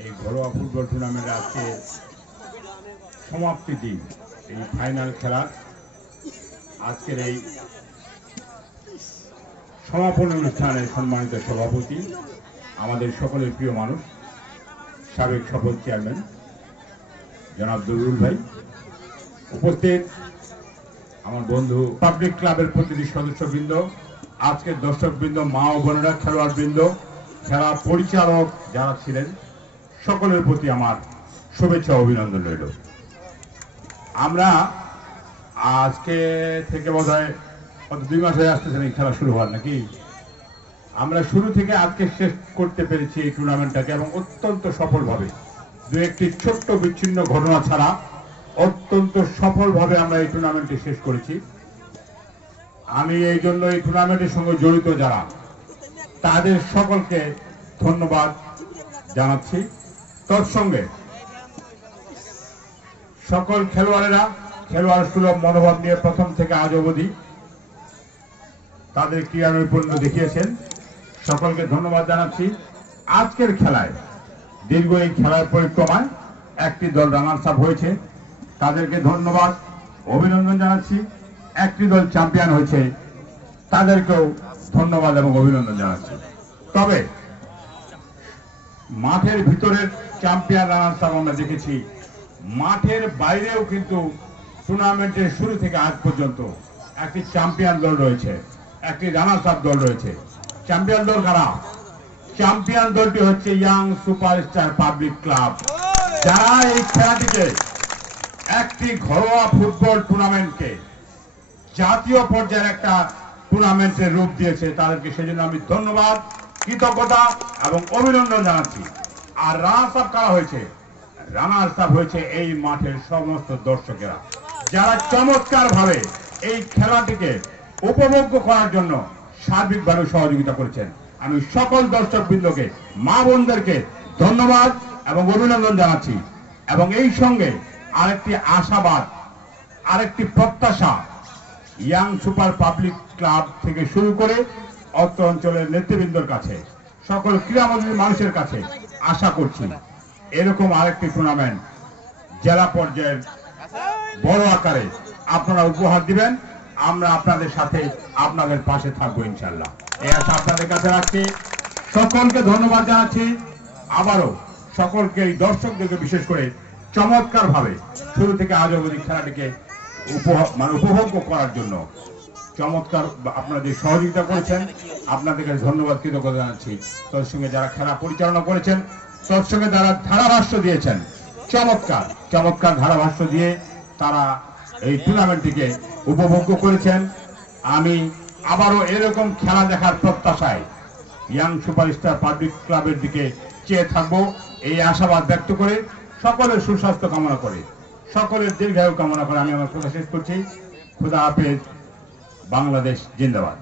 এই ঘরোয়া ফুটবল টুর্নামেন্টে আজকে সমাপ্তি দিন এই ফাইনাল খেলার আজকের এই সমাপনী অনুষ্ঠানের সম্মানিত সভাপতি আমাদের সকলের প্রিয় মানুষ সাবেক সফল চেয়ারম্যান জনাব দুরুল ভাই, উপস্থিত আমার বন্ধু পাবলিক ক্লাবের প্রতিনিধি সদস্যবৃন্দ, আজকের দর্শকবৃন্দ, মা ও বোনেরা, খেলোয়াড় বৃন্দ, খেলা পরিচালক যারা ছিলেন সকলের প্রতি আমার শুভেচ্ছা অভিনন্দন রইল। আমরা আজকে থেকে বোধহয় 2 মাস হয়ে আসতেছেন এই খেলা শুরু হওয়ার, নাকি? আমরা শুরু থেকে আজকে শেষ করতে পেরেছি এই টুর্নামেন্টটাকে এবং অত্যন্ত সফলভাবে, দু একটি ছোট্ট বিচ্ছিন্ন ঘটনা ছাড়া অত্যন্ত সফলভাবে আমরা এই টুর্নামেন্টটি শেষ করেছি। আমি এই জন্য এই টুর্নামেন্টের সঙ্গে জড়িত যারা তাদের সকলকে ধন্যবাদ জানাচ্ছি। তৎসঙ্গে সকল খেলোয়াড়েরা খেলোয়াড় সুলভ মনোভাব নিয়ে প্রথম থেকে আজ অবধি তাদের ক্রীড়া নৈপুণ্য দেখিয়েছেন, সকলকে ধন্যবাদ জানাচ্ছি। আজকের খেলায় দীর্ঘ এই খেলার পরিক্রমায় একটি দল রানার্স আপ হয়েছে, তাদেরকে ধন্যবাদ অভিনন্দন জানাচ্ছি। একটি দল চ্যাম্পিয়ন হয়েছে, তাদেরকেও ধন্যবাদ এবং অভিনন্দন জানাচ্ছি। তবে মাঠের ভিতরের চ্যাম্পিয়ন রানার্স আপ আমরা দেখেছি, মাঠের বাইরেও কিন্তু টুর্নামেন্টের শুরু থেকে আজ পর্যন্ত একটি চ্যাম্পিয়ন দল রয়েছে, একটি রানার্স আপ দল রয়েছে। চ্যাম্পিয়ন দল কারা? চ্যাম্পিয়ন দলটি হচ্ছে ইয়াং সুপারস্টার পাবলিক ক্লাব, যারা এই খেলাটিকে একটি ঘরোয়া ফুটবল টুর্নামেন্টকে জাতীয় পর্যায়ের একটা টুর্নামেন্টের রূপ দিয়েছে। তাদেরকে সেজন্য আমি ধন্যবাদ, কৃতজ্ঞতা এবং অভিনন্দন জানাচ্ছি। আর রানার্স আপ কারা হয়েছে? রানার্স আপ হয়েছে এই মাঠের সমস্ত দর্শকেরা, যারা চমৎকার ভাবে এই খেলাটিকে উপভোগ করার জন্য সার্বিকভাবে সহযোগিতা করেছেন। আমি সকল দর্শকবৃন্দকে, মা বোনদেরকে ধন্যবাদ এবং অভিনন্দন জানাচ্ছি। এবং এই সঙ্গে আরেকটি আশাবাদ, আরেকটি প্রত্যাশা ইয়াং সুপার পাবলিক ক্লাব থেকে শুরু করে অত্র অঞ্চলের নেতৃবৃন্দর কাছে, সকল ক্রীড়ামন্ত্রী মানুষের কাছে আশা করছি এরকম আরেকটি টুর্নামেন্ট জেলা পর্যায়ের বড় আকারে আপনারা উপহার দিবেন। আমরা আপনাদের সাথে, আপনাদের পাশে থাকবো ইনশাল্লাহ, এই আশা আপনাদের কাছে রাখছি। সকলকে ধন্যবাদ জানাচ্ছি। আবারও সকলকে, এই দর্শকদেরকে বিশেষ করে চমৎকার ভাবে শুরু থেকে আজ অবধি খেলাটিকে উপভোগ করার জন্য চমৎকার আপনারা যে সহযোগিতা করেছেন, আপনাদেরকে ধন্যবাদ কৃতজ্ঞতা জানাচ্ছি। তোর সঙ্গে যারা খেলা পরিচালনা করেছেন, তোর সঙ্গে যারা ধারাভাষ্য দিয়েছেন, চমৎকার চমৎকার ধারাভাষ্য দিয়ে তারা এই টুর্নামেন্টটিকে উপভোগ করেছেন। আমি আবারও এরকম খেলা দেখার প্রত্যাশায় ইয়াং সুপারস্টার পাবলিক ক্লাবের দিকে চেয়ে থাকবো, এই আশাবাদ ব্যক্ত করে, সকলের সুস্বাস্থ্য কামনা করে, সকলের দীর্ঘায়ু কামনা করে আমি আমার কথা শেষ করছি। খুদা হাফেজ। বাংলাদেশ জিন্দাবাদ।